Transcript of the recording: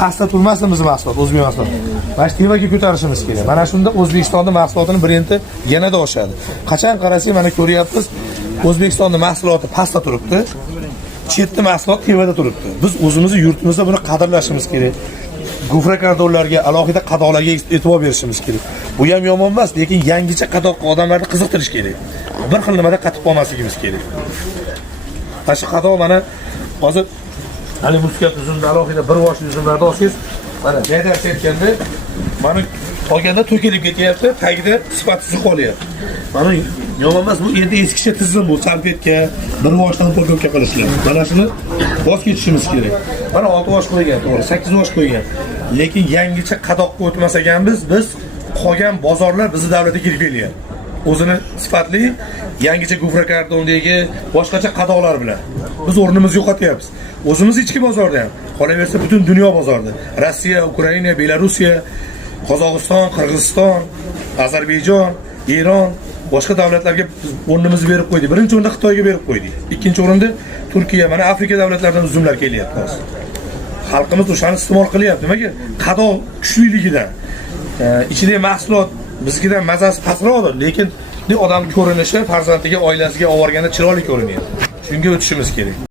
pastda turmasin bizim mahsulot, o'zbek mahsulot. Mana shu tevaga ko'tarishimiz kerak. Mana shunda O'zbekistonning mahsulotining brendi yanada oshadi. Qachon qarasang, mana ko'ryapmiz, O'zbekistonning mahsuloti pastda turibdi. Chetda mahsulot tevada turibdi. Biz o'zimizni yurtimizda buni qadrlashimiz kerak. Gufra kardonlarga, alohida qadoqlarga e'tibor berishimiz kerak. Bu ham yomon emas, lekin yangicha qadoqqa odamlarni qiziqtirish kerak. Bir xil nimada qatib qolmasligimiz kerak. Mana shu qadoq mana hozir hali muskat uzumda alohida bir bosh uzumlarda olsangiz, mana jaydarcha aytganda, mana olganda to'kilib ketyapti, tagida sifati qolyapti. Mana yomon emas, bu endi eskicha tizim bu, salfetka, bir boshdan to'kibga qilishlar. Mana shuni voz kechishimiz kerak. Mana 6 bosh qo'ygan, to'g'ri, 8 bosh qo'ygan. Lekin yangicha qadoqqa o'tmas ekanmiz, biz qolgan bozorlar bizni davlatga kirib kelyapti. O'zini sifatli yangicha gufra kardondagi boshqacha qadoqlar bilan biz o'rnimizni yo'qotyapmiz. O'zimiz ichki bozorda ham, qolaversa butun dunyo bozorida. Rossiya, Ukraina, Belorussiya, Qozog'iston, Qirg'iziston, Ozarbayjon, Eron boshqa davlatlarga o'rnimizni berib qo'ydik. Birinchi o'rinda Xitoyga berib qo'ydik. Ikkinchi o'rinda Turkiya, mana Afrika davlatlaridan uzumlar kelyapti hozir. Xalqimiz o'shani iste'mol qilyapti. Nimaga? Qadoq kuchliligidan. Ichidagi mahsulot bizgidan mazasi pastroqdir, lekin odam ko'rinishi farzandiga, oilasiga olib borganda chiroyli ko'rinyapti. Shunga o'tishimiz kerak.